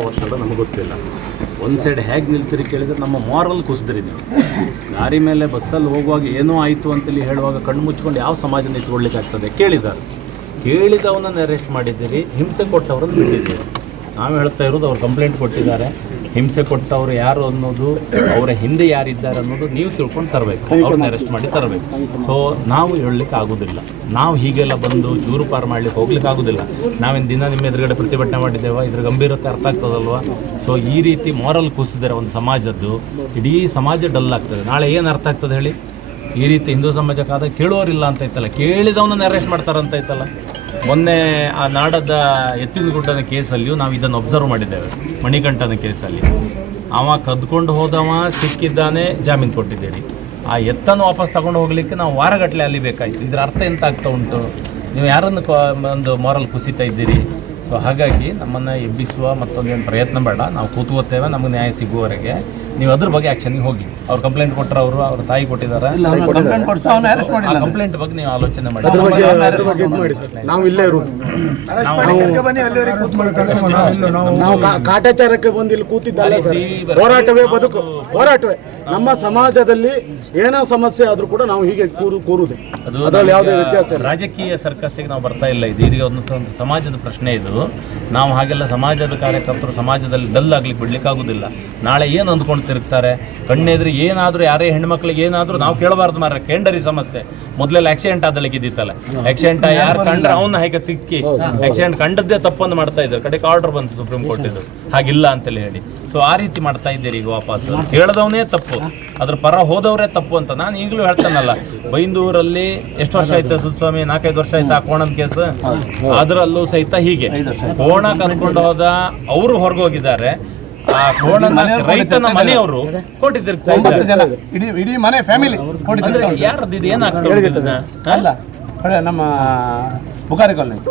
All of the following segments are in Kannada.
ವರ್ಷಗಳು ನಮಗೆ ಗೊತ್ತಿಲ್ಲ ಒಂದು ಸೈಡ್ ಹೇಗೆ ನಿಲ್ತೀರಿ ಕೇಳಿದರೆ ನಮ್ಮ ಮಾರಲ್ ಕುಸಿದ್ರಿ ನೀವು ಗಾರಿ ಮೇಲೆ ಬಸ್ಸಲ್ಲಿ ಹೋಗುವಾಗ ಏನೋ ಆಯಿತು ಅಂತೇಳಿ ಹೇಳುವಾಗ ಕಣ್ಣು ಮುಚ್ಕೊಂಡು ಯಾವ ಸಮಾಜನ ಇಟ್ಕೊಳ್ಳಿಕ್ಕಾಗ್ತದೆ ಕೇಳಿದ್ದಾರೆ ಕೇಳಿದವನನ್ನು ಅರೆಸ್ಟ್ ಮಾಡಿದ್ದೀರಿ ಹಿಂಸೆ ಕೊಟ್ಟವ್ರನ್ನು ಬಿಟ್ಟಿದ್ದೀರಿ ನಾವು ಹೇಳ್ತಾ ಇರೋದು ಅವ್ರು ಕಂಪ್ಲೇಂಟ್ ಕೊಟ್ಟಿದ್ದಾರೆ ಹಿಂಸೆ ಕೊಟ್ಟವರು ಯಾರು ಅನ್ನೋದು ಅವರ ಹಿಂದೆ ಯಾರಿದ್ದಾರೆ ಅನ್ನೋದು ನೀವು ತಿಳ್ಕೊಂಡು ತರಬೇಕು ಅವ್ರನ್ನ ಅರೆಸ್ಟ್ ಮಾಡಿ ತರಬೇಕು ಸೊ ನಾವು ಹೇಳಲಿಕ್ಕೆ ಆಗೋದಿಲ್ಲ ನಾವು ಹೀಗೆಲ್ಲ ಬಂದು ಜೂರು ಪಾರು ಮಾಡ್ಲಿಕ್ಕೆ ಹೋಗ್ಲಿಕ್ಕೆ ಆಗೋದಿಲ್ಲ ನಾವೇನು ದಿನ ನಿಮ್ಮ ಎದುರುಗಡೆ ಪ್ರತಿಭಟನೆ ಮಾಡಿದ್ದೇವೆ ಇದ್ರ ಗಂಭೀರತೆ ಅರ್ಥ ಆಗ್ತದಲ್ವಾ ಸೊ ಈ ರೀತಿ ಮಾರಲ್ ಕೂಸಿದರೆ ಒಂದು ಸಮಾಜದ್ದು ಇಡೀ ಸಮಾಜ ಡಲ್ ಆಗ್ತದೆ ನಾಳೆ ಏನು ಅರ್ಥ ಆಗ್ತದೆ ಹೇಳಿ ಈ ರೀತಿ ಹಿಂದೂ ಸಮಾಜಕ್ಕಾದ ಕೇಳೋರಿಲ್ಲ ಅಂತ ಇತ್ತಲ್ಲ ಕೇಳಿದವನನ್ನು ಅರೆಸ್ಟ್ ಮಾಡ್ತಾರಂತ ಇತ್ತಲ್ಲ ಮೊನ್ನೆ ಆ ನಾಡದ ಗುಡ್ಡದ ಕೇಸಲ್ಲಿಯೂ ನಾವು ಇದನ್ನು ಒಬ್ಸರ್ವ್ ಮಾಡಿದ್ದೇವೆ ಮಣಿಕಂಠನ ಕೇಸಲ್ಲಿ ಅವ ಕದ್ಕೊಂಡು ಹೋದವ ಸಿಕ್ಕಿದ್ದಾನೆ ಜಾಮೀನು ಕೊಟ್ಟಿದ್ದೀರಿ ಆ ಎತ್ತನ್ನು ವಾಪಸ್ ತಗೊಂಡು ಹೋಗಲಿಕ್ಕೆ ನಾವು ವಾರಗಟ್ಟಲೆ ಅಲ್ಲಿ ಬೇಕಾಯಿತು ಇದರ ಅರ್ಥ ಎಂತ ಆಗ್ತಾ ಉಂಟು ನೀವು ಯಾರನ್ನು ಒಂದು ಮಾರಲ್ ಕುಸಿತಾ ಇದ್ದೀರಿ ಸೊ ಹಾಗಾಗಿ ನಮ್ಮನ್ನು ಎಬ್ಬಿಸುವ ಮತ್ತೊಂದೇನು ಪ್ರಯತ್ನ ಬೇಡ ನಾವು ಕೂತ್ಕೋತೇವೆ ನಮಗೆ ನ್ಯಾಯ ಸಿಗುವವರೆಗೆ ನೀವು ಅದ್ರ ಬಗ್ಗೆ ಆಕ್ಷನ್ಗೆ ಹೋಗಿ ಅವ್ರು ಕಂಪ್ಲೇಂಟ್ ಕೊಟ್ಟರು ಅವರು ಅವ್ರ ತಾಯಿ ಕೊಟ್ಟಿದ್ದಾರೆ ಕಂಪ್ಲೇಂಟ್ ಬಗ್ಗೆ ನೀವು ಆಲೋಚನೆ ಮಾಡಿ ನಾವು ಇಲ್ಲೇ ನಾವು ಕಾಟಾಚಾರಕ್ಕೆ ಬಂದು ಇಲ್ಲಿ ಕೂತಿದ್ದಲ್ಲ ಹೋರಾಟವೇ ಬದುಕು ಹೋರಾಟವೇ ನಮ್ಮ ಸಮಾಜದಲ್ಲಿ ಏನೋ ಸಮಸ್ಯೆ ಆದ್ರೂ ಕೂಡ ನಾವು ಹೀಗೆ ಕೂರು ಕೂರುದು ಅದರಲ್ಲಿ ಯಾವುದೇ ವ್ಯತ್ಯಾಸ ರಾಜಕೀಯ ಸರ್ಕಸ್ಸಿಗೆ ನಾವು ಬರ್ತಾ ಇಲ್ಲ ಇದು ಇದೀಗ ಒಂದು ಸಮಾಜದ ಪ್ರಶ್ನೆ ಇದು ನಾವು ಹಾಗೆಲ್ಲ ಸಮಾಜದ ಕಾರ್ಯಕರ್ತರು ಸಮಾಜದಲ್ಲಿ ಡಲ್ ಆಗ್ಲಿಕ್ಕೆ ಬಿಡ್ಲಿಕ್ಕೆ ಆಗುದಿಲ್ಲ ನಾಳೆ ಏನು ಅಂದ್ಕೊಂಡು ತಿರುಗ್ತಾರೆ ಕಣ್ಣೆದ್ರೆ ಏನಾದರೂ ಯಾರೇ ಹೆಣ್ಮಕ್ಳಿಗೆ ಏನಾದರೂ ನಾವು ಕೇಳಬಾರ್ದು ಮಾರ ಕೆಂಡರಿ ಸಮಸ್ಯೆ ಮೊದಲೆಲ್ಲ ಆಕ್ಸಿಡೆಂಟ್ ಆದಲಿಕ್ಕೆ ಆಕ್ಸಿಡೆಂಟ್ ಯಾರು ಕಂಡ್ರೆ ಅವನ್ನ ಹೇಗೆ ತಿಕ್ಕಿ ಆಕ್ಸಿಡೆಂಟ್ ಕಂಡದ್ದೇ ತಪ್ಪನ್ನು ಮಾಡ್ತಾ ಇದ್ದಾರೆ ಕಡೆಗೆ ಆರ್ಡರ್ ಬಂತು ಸುಪ್ರೀಂ ಕೋರ್ಟ್ ಇದು ಹಾಗಿಲ್ಲ ಅಂತ ಹೇಳಿ ಸೊ ಆ ರೀತಿ ಮಾಡ್ತಾ ಇದ್ದೀರಿ ಈಗ ವಾಪಸ್ ಹೇಳದವನೇ ತಪ್ಪು ಅದ್ರ ಪರ ಹೋದವರೇ ತಪ್ಪು ಅಂತ ನಾನು ಈಗಲೂ ಹೇಳ್ತಾನಲ್ಲ ಬೈಂದೂರಲ್ಲಿ ಎಷ್ಟು ವರ್ಷ ಆಯ್ತು ಸುಸ್ವಾಮಿ ನಾಲ್ಕೈದು ವರ್ಷ ಆಯ್ತಾ ಕೋಣನ್ ಕೋಣದ ಕೇಸ್ ಅದರಲ್ಲೂ ಸಹಿತ ಹೀಗೆ ಕೋಣ ಕಂದ್ಕೊಂಡು ಹೋದ ಅವರು ಹೊರಗೋಗಿದ್ದಾರೆ ಆ ಗೋಣನ ರೈತನ ಮನೆಯವರು ಕೋಟಿ ಜನ ಇಡೀ ಇಡೀ ಮನೆ ಫ್ಯಾಮಿಲಿ ಕೋಟಿ ಯಾರದ್ದು ಇದು ಅಲ್ಲ ಏನಾಗ್ತದೆ ನಮ್ಮ ಬುಕಾರಿ ಕಾಲೋನಿ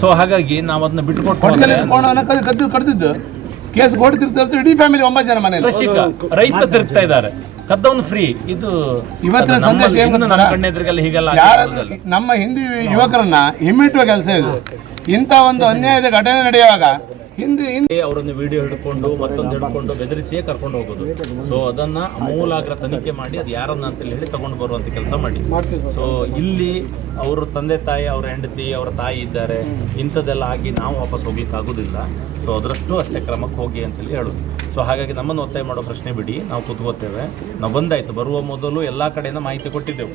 ಸೊ ಹಾಗಾಗಿ ನಾವು ಅದನ್ನ ಬಿಟ್ಟು ಬಿಟ್ಕೊಟ್ಟು ಕೋಣವನ್ನು ಕದ್ದು ಕದ್ದು ಕಡ್ದಿದ್ದು ಕೇಸ್ ಕೋಟಿ ತಿರ್ತಾರೆ ಇಡೀ ಫ್ಯಾಮಿಲಿ ಒಂಬತ್ತು ಜನ ಮನೆಯಲ್ಲಿ ರೈತ ತಿರುಗ್ತಾ ಇದ್ದಾರೆ ಕದ್ದವನು ಫ್ರೀ ಇದು ಇವತ್ತಿನ ಸಂದೇಶ ಏನು ನಮ್ಮ ಹೀಗೆಲ್ಲ ನಮ್ಮ ಹಿಂದೂ ಯುವಕರನ್ನ ಹಿಮ್ಮೆಟ್ಟುವ ಕೆಲಸ ಇದು ಇಂಥ ಒಂದು ಅನ್ಯಾಯದ ಘಟನೆ ನಡೆಯುವಾಗ ಹಿಂದೆ ಹಿಂದೆ ಅವರನ್ನು ವಿಡಿಯೋ ಹಿಡ್ಕೊಂಡು ಮತ್ತೊಂದು ಹಿಡ್ಕೊಂಡು ಬೆದರಿಸಿಯೇ ಕರ್ಕೊಂಡು ಹೋಗೋದು ಸೊ ಅದನ್ನ ಅಮೂಲಾಗ್ರ ತನಿಖೆ ಮಾಡಿ ಅದು ಯಾರನ್ನ ಅಂತ ಹೇಳಿ ತಗೊಂಡು ಬರುವಂತ ಕೆಲಸ ಮಾಡಿ ಸೊ ಇಲ್ಲಿ ಅವರು ತಂದೆ ತಾಯಿ ಅವರ ಹೆಂಡತಿ ಅವರ ತಾಯಿ ಇದ್ದಾರೆ ಇಂಥದ್ದೆಲ್ಲ ಆಗಿ ನಾವು ವಾಪಸ್ ಹೋಗ್ಲಿಕ್ಕೆ ಆಗುದಿಲ್ಲ ಸೊ ಅದರಷ್ಟು ಅಷ್ಟೇ ಕ್ರಮಕ್ಕೆ ಹೋಗಿ ಹೇಳಿ ಹೇಳುದು ಸೊ ಹಾಗಾಗಿ ನಮ್ಮನ್ನು ಒತ್ತಾಯ ಮಾಡೋ ಪ್ರಶ್ನೆ ಬಿಡಿ ನಾವು ಕೂತ್ಕೋತೇವೆ ನಾವು ಬಂದಾಯ್ತು ಬರುವ ಮೊದಲು ಎಲ್ಲಾ ಕಡೆಯಿಂದ ಮಾಹಿತಿ ಕೊಟ್ಟಿದ್ದೆವು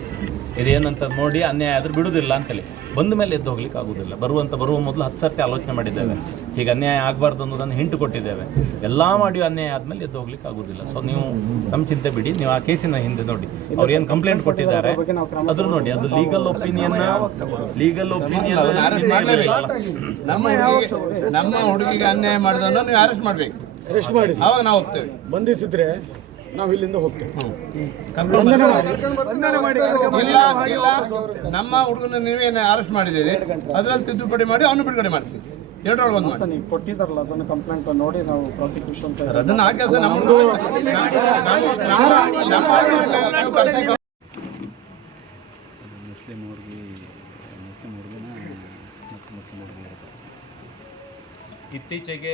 ಇದೇನಂತ ನೋಡಿ ಅನ್ಯಾಯ ಆದರೂ ಬಿಡುವುದಿಲ್ಲ ಅಂತೇಳಿ ಬಂದ ಮೇಲೆ ಎದ್ದು ಹೋಗ್ಲಿಕ್ಕೆ ಆಗುವುದಿಲ್ಲ ಬರುವಂತ ಬರುವ ಮೊದಲು ಹತ್ತು ಸರ್ತಿ ಆಲೋಚನೆ ಮಾಡಿದ್ದೇವೆ ಹೀಗೆ ಅನ್ಯಾಯ ಆಗಬಾರ್ದು ಅನ್ನೋದನ್ನು ಹಿಂಟು ಕೊಟ್ಟಿದ್ದೇವೆ ಎಲ್ಲ ಮಾಡಿ ಅನ್ಯಾಯ ಆದ್ಮೇಲೆ ಎದ್ದು ಹೋಗ್ಲಿಕ್ಕೆ ಆಗುದಿಲ್ಲ ಸೊ ನೀವು ನಮ್ಮ ಚಿಂತೆ ಬಿಡಿ ನೀವು ಆ ಕೇಸಿನ ಹಿಂದೆ ನೋಡಿ ಅವ್ರು ಏನು ಕಂಪ್ಲೇಂಟ್ ಕೊಟ್ಟಿದ್ದಾರೆ ಅದ್ರ ನೋಡಿ ಅದು ಲೀಗಲ್ ಒಪಿನಿಯನ್ ಲೀಗಲ್ ಒಪಿನಿಯನ್ ನಮ್ಮ ಹುಡುಗಿಗೆ ಅನ್ಯಾಯ ಅರೆಸ್ಟ್ ಮಾಡಬೇಕು ಅವಾಗ ನಾವು ಬಂಧಿಸಿದ್ರೆ ನಾವು ಇಲ್ಲಿಂದ ಹೋಗ್ತೇವೆ ನಮ್ಮ ಹುಡುಗನ ನೀವೇ ಅರೆಸ್ಟ್ ಮಾಡಿದ್ದೀರಿ ಅದರಲ್ಲಿ ತಿದ್ದುಪಡಿ ಮಾಡಿ ಅವನು ಬಿಡುಗಡೆ ಮಾಡ್ತೀವಿ ನೋಡಿ ನಾವು ಪ್ರಾಸಿಕ್ಯೂಷನ್ ಇತ್ತೀಚೆಗೆ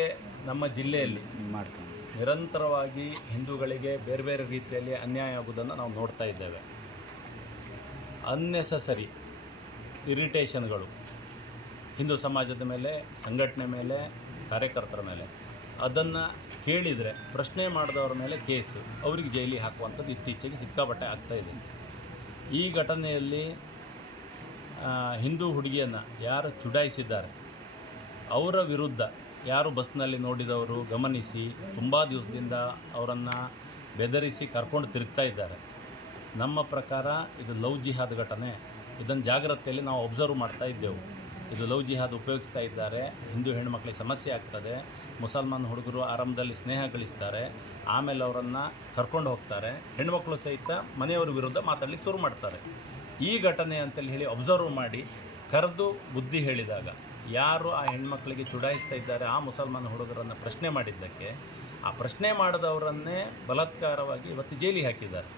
ನಮ್ಮ ಜಿಲ್ಲೆಯಲ್ಲಿ ಮಾಡ್ತೀವಿ ನಿರಂತರವಾಗಿ ಹಿಂದೂಗಳಿಗೆ ಬೇರೆ ಬೇರೆ ರೀತಿಯಲ್ಲಿ ಅನ್ಯಾಯ ಆಗುವುದನ್ನು ನಾವು ನೋಡ್ತಾ ಇದ್ದೇವೆ ಅನ್ನೆಸಸರಿ ಇರಿಟೇಷನ್ಗಳು ಹಿಂದೂ ಸಮಾಜದ ಮೇಲೆ ಸಂಘಟನೆ ಮೇಲೆ ಕಾರ್ಯಕರ್ತರ ಮೇಲೆ ಅದನ್ನು ಕೇಳಿದರೆ ಪ್ರಶ್ನೆ ಮಾಡಿದವರ ಮೇಲೆ ಕೇಸು ಅವ್ರಿಗೆ ಜೈಲಿಗೆ ಹಾಕುವಂಥದ್ದು ಇತ್ತೀಚೆಗೆ ಸಿಕ್ಕಾಪಟ್ಟೆ ಆಗ್ತಾಯಿದೆ ಈ ಘಟನೆಯಲ್ಲಿ ಹಿಂದೂ ಹುಡುಗಿಯನ್ನು ಯಾರು ಚುಡಾಯಿಸಿದ್ದಾರೆ ಅವರ ವಿರುದ್ಧ ಯಾರು ಬಸ್ನಲ್ಲಿ ನೋಡಿದವರು ಗಮನಿಸಿ ತುಂಬ ದಿವಸದಿಂದ ಅವರನ್ನು ಬೆದರಿಸಿ ಕರ್ಕೊಂಡು ತಿರುಗ್ತಾ ಇದ್ದಾರೆ ನಮ್ಮ ಪ್ರಕಾರ ಇದು ಲವ್ ಜಿಹಾದ್ ಘಟನೆ ಇದನ್ನು ಜಾಗ್ರತೆಯಲ್ಲಿ ನಾವು ಒಬ್ಸರ್ವ್ ಮಾಡ್ತಾ ಇದ್ದೆವು ಇದು ಲವ್ ಜಿಹಾದ್ ಉಪಯೋಗಿಸ್ತಾ ಇದ್ದಾರೆ ಹಿಂದೂ ಹೆಣ್ಮಕ್ಳಿಗೆ ಸಮಸ್ಯೆ ಆಗ್ತದೆ ಮುಸಲ್ಮಾನ್ ಹುಡುಗರು ಆರಂಭದಲ್ಲಿ ಸ್ನೇಹ ಗಳಿಸ್ತಾರೆ ಆಮೇಲೆ ಅವರನ್ನು ಕರ್ಕೊಂಡು ಹೋಗ್ತಾರೆ ಹೆಣ್ಮಕ್ಳು ಸಹಿತ ಮನೆಯವ್ರ ವಿರುದ್ಧ ಮಾತಾಡಲಿಕ್ಕೆ ಶುರು ಮಾಡ್ತಾರೆ ಈ ಘಟನೆ ಅಂತೇಳಿ ಹೇಳಿ ಅಬ್ಸರ್ವ್ ಮಾಡಿ ಕರೆದು ಬುದ್ಧಿ ಹೇಳಿದಾಗ ಯಾರು ಆ ಹೆಣ್ಮಕ್ಳಿಗೆ ಚುಡಾಯಿಸ್ತಾ ಇದ್ದಾರೆ ಆ ಮುಸಲ್ಮಾನ ಹುಡುಗರನ್ನು ಪ್ರಶ್ನೆ ಮಾಡಿದ್ದಕ್ಕೆ ಆ ಪ್ರಶ್ನೆ ಮಾಡಿದವರನ್ನೇ ಬಲತ್ಕಾರವಾಗಿ ಇವತ್ತು ಜೈಲಿಗೆ ಹಾಕಿದ್ದಾರೆ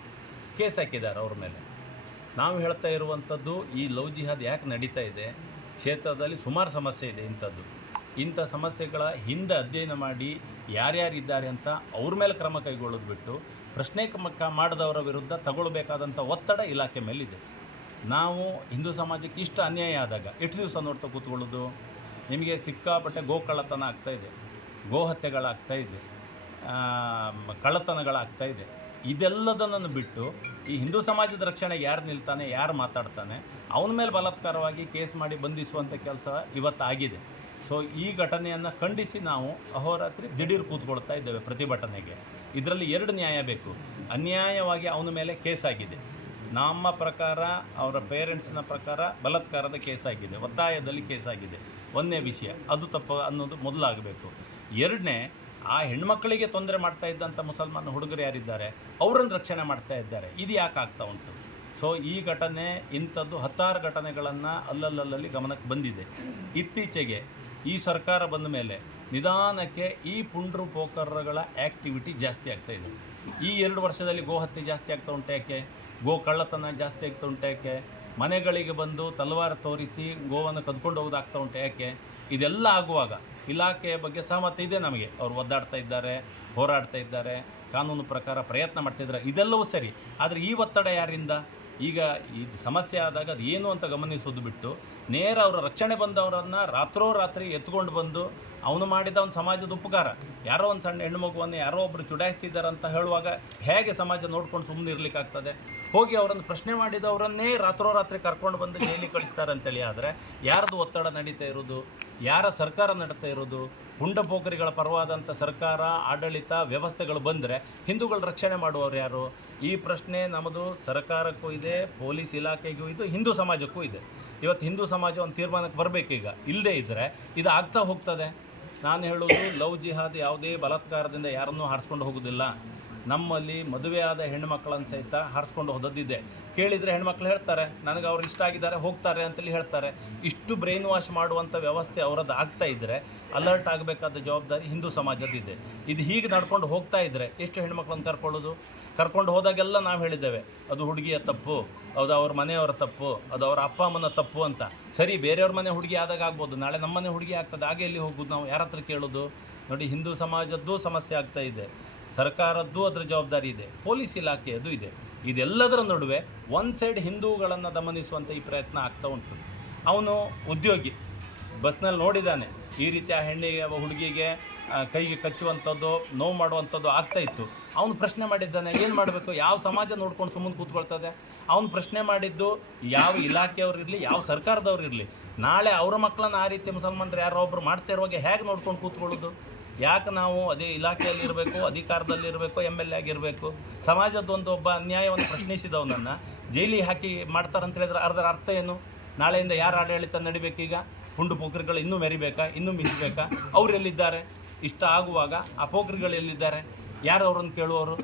ಕೇಸ್ ಹಾಕಿದ್ದಾರೆ ಅವ್ರ ಮೇಲೆ ನಾವು ಹೇಳ್ತಾ ಇರುವಂಥದ್ದು ಈ ಲವ್ ಜಿಹಾದ್ ಯಾಕೆ ನಡೀತಾ ಇದೆ ಕ್ಷೇತ್ರದಲ್ಲಿ ಸುಮಾರು ಸಮಸ್ಯೆ ಇದೆ ಇಂಥದ್ದು ಇಂಥ ಸಮಸ್ಯೆಗಳ ಹಿಂದೆ ಅಧ್ಯಯನ ಮಾಡಿ ಯಾರ್ಯಾರಿದ್ದಾರೆ ಅಂತ ಅವ್ರ ಮೇಲೆ ಕ್ರಮ ಕೈಗೊಳ್ಳೋದು ಬಿಟ್ಟು ಪ್ರಶ್ನೆ ಕ್ರಮ ಮಾಡಿದವರ ವಿರುದ್ಧ ತಗೊಳ್ಬೇಕಾದಂಥ ಒತ್ತಡ ಇಲಾಖೆ ಮೇಲಿದೆ ನಾವು ಹಿಂದೂ ಸಮಾಜಕ್ಕೆ ಇಷ್ಟು ಅನ್ಯಾಯ ಆದಾಗ ಎಷ್ಟು ದಿವಸ ನೋಡ್ತಾ ಕೂತ್ಕೊಳ್ಳೋದು ನಿಮಗೆ ಸಿಕ್ಕಾಪಟ್ಟೆ ಗೋ ಕಳ್ಳತನ ಆಗ್ತಾಯಿದೆ ಹತ್ಯೆಗಳಾಗ್ತಾಯಿದೆ ಕಳ್ಳತನಗಳಾಗ್ತಾಯಿದೆ ಇದೆಲ್ಲದನ್ನು ಬಿಟ್ಟು ಈ ಹಿಂದೂ ಸಮಾಜದ ರಕ್ಷಣೆಗೆ ಯಾರು ನಿಲ್ತಾನೆ ಯಾರು ಮಾತಾಡ್ತಾನೆ ಅವನ ಮೇಲೆ ಬಲಾತ್ಕಾರವಾಗಿ ಕೇಸ್ ಮಾಡಿ ಬಂಧಿಸುವಂಥ ಕೆಲಸ ಇವತ್ತಾಗಿದೆ ಸೊ ಈ ಘಟನೆಯನ್ನು ಖಂಡಿಸಿ ನಾವು ಅಹೋರಾತ್ರಿ ದಿಢೀರ್ ಕೂತ್ಕೊಳ್ತಾ ಇದ್ದೇವೆ ಪ್ರತಿಭಟನೆಗೆ ಇದರಲ್ಲಿ ಎರಡು ನ್ಯಾಯ ಬೇಕು ಅನ್ಯಾಯವಾಗಿ ಅವನ ಮೇಲೆ ಕೇಸ್ ಆಗಿದೆ ನಮ್ಮ ಪ್ರಕಾರ ಅವರ ಪೇರೆಂಟ್ಸ್ನ ಪ್ರಕಾರ ಬಲಾತ್ಕಾರದ ಕೇಸಾಗಿದೆ ಒತ್ತಾಯದಲ್ಲಿ ಕೇಸಾಗಿದೆ ಒಂದನೇ ವಿಷಯ ಅದು ತಪ್ಪು ಅನ್ನೋದು ಮೊದಲಾಗಬೇಕು ಎರಡನೇ ಆ ಹೆಣ್ಮಕ್ಕಳಿಗೆ ತೊಂದರೆ ಮಾಡ್ತಾ ಇದ್ದಂಥ ಮುಸಲ್ಮಾನ ಹುಡುಗರು ಯಾರಿದ್ದಾರೆ ಅವರನ್ನು ರಕ್ಷಣೆ ಮಾಡ್ತಾ ಇದ್ದಾರೆ ಇದು ಯಾಕೆ ಆಗ್ತಾ ಉಂಟು ಸೊ ಈ ಘಟನೆ ಇಂಥದ್ದು ಹತ್ತಾರು ಘಟನೆಗಳನ್ನು ಅಲ್ಲಲ್ಲಲ್ಲಿ ಗಮನಕ್ಕೆ ಬಂದಿದೆ ಇತ್ತೀಚೆಗೆ ಈ ಸರ್ಕಾರ ಬಂದ ಮೇಲೆ ನಿಧಾನಕ್ಕೆ ಈ ಪುಂಡ್ರು ಪೋಕರ್ಗಳ ಆ್ಯಕ್ಟಿವಿಟಿ ಜಾಸ್ತಿ ಆಗ್ತಾ ಇದೆ ಈ ಎರಡು ವರ್ಷದಲ್ಲಿ ಗೋಹತ್ಯೆ ಜಾಸ್ತಿ ಆಗ್ತಾ ಉಂಟು ಯಾಕೆ ಗೋ ಕಳ್ಳತನ ಜಾಸ್ತಿ ಆಗ್ತಾ ಉಂಟು ಯಾಕೆ ಮನೆಗಳಿಗೆ ಬಂದು ತಲವಾರ ತೋರಿಸಿ ಗೋವನ್ನು ಕದ್ಕೊಂಡು ಹೋಗೋದಾಗ್ತಾ ಉಂಟು ಯಾಕೆ ಇದೆಲ್ಲ ಆಗುವಾಗ ಇಲಾಖೆಯ ಬಗ್ಗೆ ಸಹಮತ ಇದೆ ನಮಗೆ ಅವರು ಒದ್ದಾಡ್ತಾ ಇದ್ದಾರೆ ಹೋರಾಡ್ತಾ ಇದ್ದಾರೆ ಕಾನೂನು ಪ್ರಕಾರ ಪ್ರಯತ್ನ ಮಾಡ್ತಿದ್ದಾರೆ ಇದೆಲ್ಲವೂ ಸರಿ ಆದರೆ ಈ ಒತ್ತಡ ಯಾರಿಂದ ಈಗ ಈ ಸಮಸ್ಯೆ ಆದಾಗ ಅದು ಏನು ಅಂತ ಗಮನಿಸೋದು ಬಿಟ್ಟು ನೇರ ಅವರ ರಕ್ಷಣೆ ಬಂದವರನ್ನು ರಾತ್ರೋರಾತ್ರಿ ಎತ್ಕೊಂಡು ಬಂದು ಅವನು ಮಾಡಿದ ಒಂದು ಸಮಾಜದ ಉಪಕಾರ ಯಾರೋ ಒಂದು ಸಣ್ಣ ಹೆಣ್ಣು ಮಗುವನ್ನು ಯಾರೋ ಒಬ್ಬರು ಚುಡಾಯಿಸ್ತಿದ್ದಾರೆ ಅಂತ ಹೇಳುವಾಗ ಹೇಗೆ ಸಮಾಜ ನೋಡ್ಕೊಂಡು ಸುಮ್ಮನೆ ಇರಲಿಕ್ಕಾಗ್ತದೆ ಹೋಗಿ ಅವರನ್ನು ಪ್ರಶ್ನೆ ಮಾಡಿದವರನ್ನೇ ರಾತ್ರೋರಾತ್ರಿ ಕರ್ಕೊಂಡು ಬಂದು ಜೈಲಿ ಕಳಿಸ್ತಾರೆ ಅಂತೇಳಿ ಆದರೆ ಯಾರದು ಒತ್ತಡ ನಡೀತಾ ಇರೋದು ಯಾರ ಸರ್ಕಾರ ನಡೀತಾ ಇರೋದು ಪುಂಡಪೋಕರಿಗಳ ಪರವಾದಂಥ ಸರ್ಕಾರ ಆಡಳಿತ ವ್ಯವಸ್ಥೆಗಳು ಬಂದರೆ ಹಿಂದೂಗಳ ರಕ್ಷಣೆ ಮಾಡುವವರು ಯಾರು ಈ ಪ್ರಶ್ನೆ ನಮ್ಮದು ಸರ್ಕಾರಕ್ಕೂ ಇದೆ ಪೊಲೀಸ್ ಇಲಾಖೆಗೂ ಇದು ಹಿಂದೂ ಸಮಾಜಕ್ಕೂ ಇದೆ ಇವತ್ತು ಹಿಂದೂ ಸಮಾಜ ಒಂದು ತೀರ್ಮಾನಕ್ಕೆ ಬರಬೇಕೀಗ ಇಲ್ಲದೇ ಇದ್ದರೆ ಇದು ಆಗ್ತಾ ಹೋಗ್ತದೆ ನಾನು ಹೇಳೋದು ಲವ್ ಜಿಹಾದ್ ಯಾವುದೇ ಬಲಾತ್ಕಾರದಿಂದ ಯಾರನ್ನೂ ಹಾರಿಸ್ಕೊಂಡು ಹೋಗೋದಿಲ್ಲ ನಮ್ಮಲ್ಲಿ ಮದುವೆಯಾದ ಹೆಣ್ಮಕ್ಳನ್ನು ಸಹಿತ ಹಾರಿಸ್ಕೊಂಡು ಹೋದದ್ದಿದೆ ಕೇಳಿದರೆ ಹೆಣ್ಮಕ್ಳು ಹೇಳ್ತಾರೆ ನನಗೆ ಅವ್ರು ಇಷ್ಟ ಆಗಿದ್ದಾರೆ ಹೋಗ್ತಾರೆ ಅಂತೇಳಿ ಹೇಳ್ತಾರೆ ಇಷ್ಟು ಬ್ರೈನ್ ವಾಶ್ ಮಾಡುವಂಥ ವ್ಯವಸ್ಥೆ ಅವರದ್ದು ಆಗ್ತಾ ಇದ್ದರೆ ಅಲರ್ಟ್ ಆಗಬೇಕಾದ ಜವಾಬ್ದಾರಿ ಹಿಂದೂ ಸಮಾಜದಿದೆ ಇದು ಹೀಗೆ ನಡ್ಕೊಂಡು ಹೋಗ್ತಾ ಇದ್ದರೆ ಎಷ್ಟು ಹೆಣ್ಮಕ್ಳನ್ನು ಕರ್ಕೊಳ್ಳೋದು ಕರ್ಕೊಂಡು ಹೋದಾಗೆಲ್ಲ ನಾವು ಹೇಳಿದ್ದೇವೆ ಅದು ಹುಡುಗಿಯ ತಪ್ಪು ಅದು ಅವ್ರ ಮನೆಯವರ ತಪ್ಪು ಅದು ಅವ್ರ ಅಪ್ಪ ಅಮ್ಮನ ತಪ್ಪು ಅಂತ ಸರಿ ಬೇರೆಯವ್ರ ಮನೆ ಹುಡುಗಿ ಆದಾಗ ಆಗ್ಬೋದು ನಾಳೆ ನಮ್ಮ ಮನೆ ಹುಡುಗಿ ಆಗ್ತದೆ ಹಾಗೆ ಎಲ್ಲಿ ಹೋಗೋದು ನಾವು ಯಾರ ಹತ್ರ ಕೇಳೋದು ನೋಡಿ ಹಿಂದೂ ಸಮಾಜದ್ದು ಸಮಸ್ಯೆ ಆಗ್ತಾ ಇದೆ ಸರ್ಕಾರದ್ದು ಅದರ ಜವಾಬ್ದಾರಿ ಇದೆ ಪೊಲೀಸ್ ಇಲಾಖೆ ಅದು ಇದೆ ಇದೆಲ್ಲದರ ನಡುವೆ ಒಂದು ಸೈಡ್ ಹಿಂದೂಗಳನ್ನು ದಮನಿಸುವಂಥ ಈ ಪ್ರಯತ್ನ ಆಗ್ತಾ ಉಂಟು ಅವನು ಉದ್ಯೋಗಿ ಬಸ್ನಲ್ಲಿ ನೋಡಿದ್ದಾನೆ ಈ ರೀತಿ ಆ ಹೆಣ್ಣಿಗೆ ಹುಡುಗಿಗೆ ಕೈಗೆ ಕಚ್ಚುವಂಥದ್ದು ನೋವು ಮಾಡುವಂಥದ್ದು ಆಗ್ತಾ ಇತ್ತು ಅವನು ಪ್ರಶ್ನೆ ಮಾಡಿದ್ದಾನೆ ಏನು ಮಾಡಬೇಕು ಯಾವ ಸಮಾಜ ನೋಡ್ಕೊಂಡು ಸುಮ್ಮನೆ ಕೂತ್ಕೊಳ್ತದೆ ಅವ್ನು ಪ್ರಶ್ನೆ ಮಾಡಿದ್ದು ಯಾವ ಇರಲಿ ಯಾವ ಸರ್ಕಾರದವ್ರು ಇರಲಿ ನಾಳೆ ಅವರ ಮಕ್ಕಳನ್ನ ಆ ರೀತಿ ಮುಸಲ್ಮಾನರು ಯಾರೋ ಒಬ್ಬರು ಮಾಡ್ತಾ ಇರುವಾಗ ಹೇಗೆ ನೋಡ್ಕೊಂಡು ಕೂತ್ಕೊಳ್ಳೋದು ಯಾಕೆ ನಾವು ಅದೇ ಇಲಾಖೆಯಲ್ಲಿ ಇರಬೇಕು ಅಧಿಕಾರದಲ್ಲಿ ಇರಬೇಕು ಎಮ್ ಎಲ್ ಎ ಆಗಿರಬೇಕು ಸಮಾಜದೊಂದು ಒಬ್ಬ ಅನ್ಯಾಯವನ್ನು ಪ್ರಶ್ನಿಸಿದವನನ್ನು ಜೈಲಿಗೆ ಹಾಕಿ ಮಾಡ್ತಾರಂತ ಹೇಳಿದ್ರೆ ಅದರ ಅರ್ಥ ಏನು ನಾಳೆಯಿಂದ ಯಾರು ಆಡಳಿತ ನಡಿಬೇಕೀಗ ಪುಂಡು ಪೋಖ್ರಿಗಳು ಇನ್ನೂ ಮೆರಿಬೇಕಾ ಇನ್ನೂ ಮಿಂಚಬೇಕಾ ಎಲ್ಲಿದ್ದಾರೆ ಇಷ್ಟ ಆಗುವಾಗ ಆ ಪೋಖ್ರಿಗಳು ಎಲ್ಲಿದ್ದಾರೆ ಯಾರು ಅವ್ರನ್ನ ಕೇಳುವವರು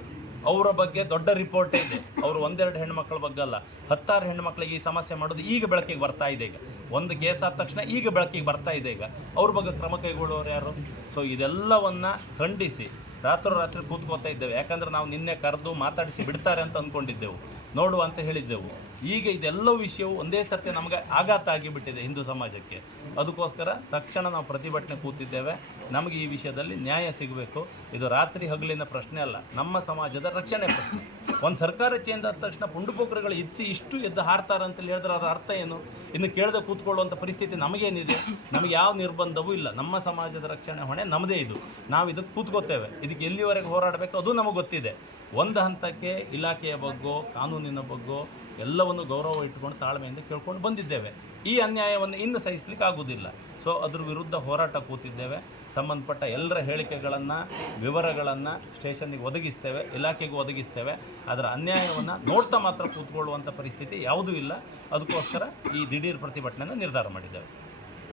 ಅವರ ಬಗ್ಗೆ ದೊಡ್ಡ ರಿಪೋರ್ಟ್ ಇದೆ ಅವರು ಒಂದೆರಡು ಹೆಣ್ಮಕ್ಳ ಬಗ್ಗೆ ಅಲ್ಲ ಹತ್ತಾರು ಹೆಣ್ಮಕ್ಳಿಗೆ ಈ ಸಮಸ್ಯೆ ಮಾಡೋದು ಈಗ ಬೆಳಕಿಗೆ ಬರ್ತಾ ಇದೆ ಈಗ ಒಂದು ಕೇಸ್ ಆದ ತಕ್ಷಣ ಈಗ ಬೆಳಕಿಗೆ ಬರ್ತಾ ಇದೆ ಈಗ ಅವ್ರ ಬಗ್ಗೆ ಕ್ರಮ ಕೈಗೊಳ್ಳೋರು ಯಾರು ಸೊ ಇದೆಲ್ಲವನ್ನ ಖಂಡಿಸಿ ರಾತ್ರೋರಾತ್ರಿ ಕೂತ್ಕೋತಾ ಇದ್ದೇವೆ ಯಾಕಂದ್ರೆ ನಾವು ನಿನ್ನೆ ಕರೆದು ಮಾತಾಡಿಸಿ ಬಿಡ್ತಾರೆ ಅಂತ ಅಂದ್ಕೊಂಡಿದ್ದೆವು ನೋಡುವ ಅಂತ ಹೇಳಿದ್ದೆವು ಈಗ ಇದೆಲ್ಲ ವಿಷಯವು ಒಂದೇ ಸರ್ತಿ ನಮಗೆ ಆಘಾತ ಆಗಿಬಿಟ್ಟಿದೆ ಹಿಂದೂ ಸಮಾಜಕ್ಕೆ ಅದಕ್ಕೋಸ್ಕರ ತಕ್ಷಣ ನಾವು ಪ್ರತಿಭಟನೆ ಕೂತಿದ್ದೇವೆ ನಮಗೆ ಈ ವಿಷಯದಲ್ಲಿ ನ್ಯಾಯ ಸಿಗಬೇಕು ಇದು ರಾತ್ರಿ ಹಗಲಿನ ಪ್ರಶ್ನೆ ಅಲ್ಲ ನಮ್ಮ ಸಮಾಜದ ರಕ್ಷಣೆ ಪ್ರಶ್ನೆ ಒಂದು ಸರ್ಕಾರ ಚೇಂಜ್ ಆದ ತಕ್ಷಣ ಪುಂಡುಪೋಕರುಗಳು ಇತ್ತು ಇಷ್ಟು ಎದ್ದು ಹಾರ್ತಾರೆ ಅಂತೇಳಿ ಹೇಳಿದ್ರೆ ಅದರ ಅರ್ಥ ಏನು ಇನ್ನು ಕೇಳದೆ ಕೂತ್ಕೊಳ್ಳುವಂಥ ಪರಿಸ್ಥಿತಿ ನಮಗೇನಿದೆ ನಮಗೆ ಯಾವ ನಿರ್ಬಂಧವೂ ಇಲ್ಲ ನಮ್ಮ ಸಮಾಜದ ರಕ್ಷಣೆ ಹೊಣೆ ನಮ್ಮದೇ ಇದು ನಾವು ಇದಕ್ಕೆ ಕೂತ್ಕೋತೇವೆ ಇದಕ್ಕೆ ಎಲ್ಲಿವರೆಗೆ ಹೋರಾಡಬೇಕು ಅದು ನಮಗೆ ಗೊತ್ತಿದೆ ಒಂದು ಹಂತಕ್ಕೆ ಇಲಾಖೆಯ ಬಗ್ಗೆ ಕಾನೂನಿನ ಬಗ್ಗೆ ಎಲ್ಲವನ್ನು ಗೌರವ ಇಟ್ಟುಕೊಂಡು ತಾಳ್ಮೆಯಿಂದ ಕೇಳ್ಕೊಂಡು ಬಂದಿದ್ದೇವೆ ಈ ಅನ್ಯಾಯವನ್ನು ಇನ್ನು ಸಹಿಸಲಿಕ್ಕೆ ಆಗುವುದಿಲ್ಲ ಸೊ ಅದ್ರ ವಿರುದ್ಧ ಹೋರಾಟ ಕೂತಿದ್ದೇವೆ ಸಂಬಂಧಪಟ್ಟ ಎಲ್ಲರ ಹೇಳಿಕೆಗಳನ್ನು ವಿವರಗಳನ್ನು ಸ್ಟೇಷನ್ನಿಗೆ ಒದಗಿಸ್ತೇವೆ ಇಲಾಖೆಗೂ ಒದಗಿಸ್ತೇವೆ ಅದರ ಅನ್ಯಾಯವನ್ನು ನೋಡ್ತಾ ಮಾತ್ರ ಕೂತ್ಕೊಳ್ಳುವಂಥ ಪರಿಸ್ಥಿತಿ ಯಾವುದೂ ಇಲ್ಲ ಅದಕ್ಕೋಸ್ಕರ ಈ ದಿಢೀರ್ ಪ್ರತಿಭಟನೆಯನ್ನು ನಿರ್ಧಾರ ಮಾಡಿದ್ದೇವೆ